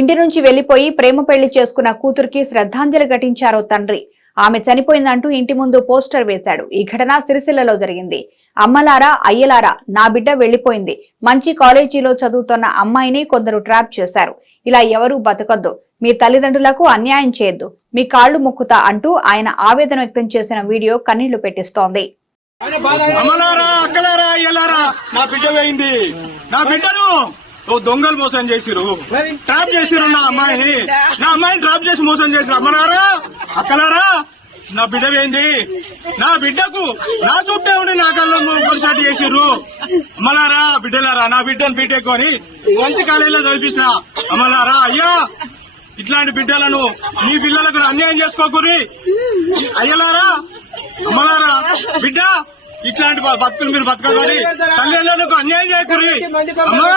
ఇంటి నుంచి వెళ్ళిపోయి ప్రేమ పెళ్ళి చేసుకున్న కూతురికి శ్రద్ధాంజలి ఘటించారు తండ్రి. ఆమె చనిపోయిందంటూ ఇంటి ముందు పోస్టర్ వేశాడు. ఈ ఘటన సిరిసిల్లలో జరిగింది. అమ్మలారా అయ్యలారా నా బిడ్డ వెళ్ళిపోయింది మంచి కాలేజీలో చదువుతున్న అమ్మాయిని కొందరు ట్రాప్ చేశారు. ఇలా ఎవరూ బతకద్దు. మీ తల్లిదండ్రులకు అన్యాయం చేయొద్దు. మీ కాళ్ళు మొక్కుతా అంటూ ఆయన ఆవేదన వ్యక్తం చేసిన వీడియో కన్నీళ్ళు పెట్టిస్తోంది. అమ్మలారా అక్కలారా అయ్యలారా నా బిడ్డ వేయింది నా బిడ్డను ఓ దొంగలు మోసం చేసిరు ట్రాప్ చేసిరు నా అమ్మాయిని. నా అమ్మాయిని ట్రాప్ చేసి మోసం చేసిరు అమ్మలారా? అక్కలారా? నా బిడ్డ పోయింది నా బిడ్డకు నా చుట్టే ఉండి నా కళ్ళు పొలిసాటి చేసిర్రు. అమ్మలారా బిడ్డలారా నా బిడ్డను బీటెక్ అని మంచి కాలేజీలో చదివించిన అమ్మలారా అయ్యా! ఇట్లాంటి బిడ్డలను మీ పిల్లలకు అన్యాయం చేసుకోకూరి అయ్యలారా అమ్మలారా బిడ్డ! ఇట్లాంటి బతుకులు మీరు బతకాలి తల్లిదండ్రులకు అన్యాయం చేయకూరి అమ్మా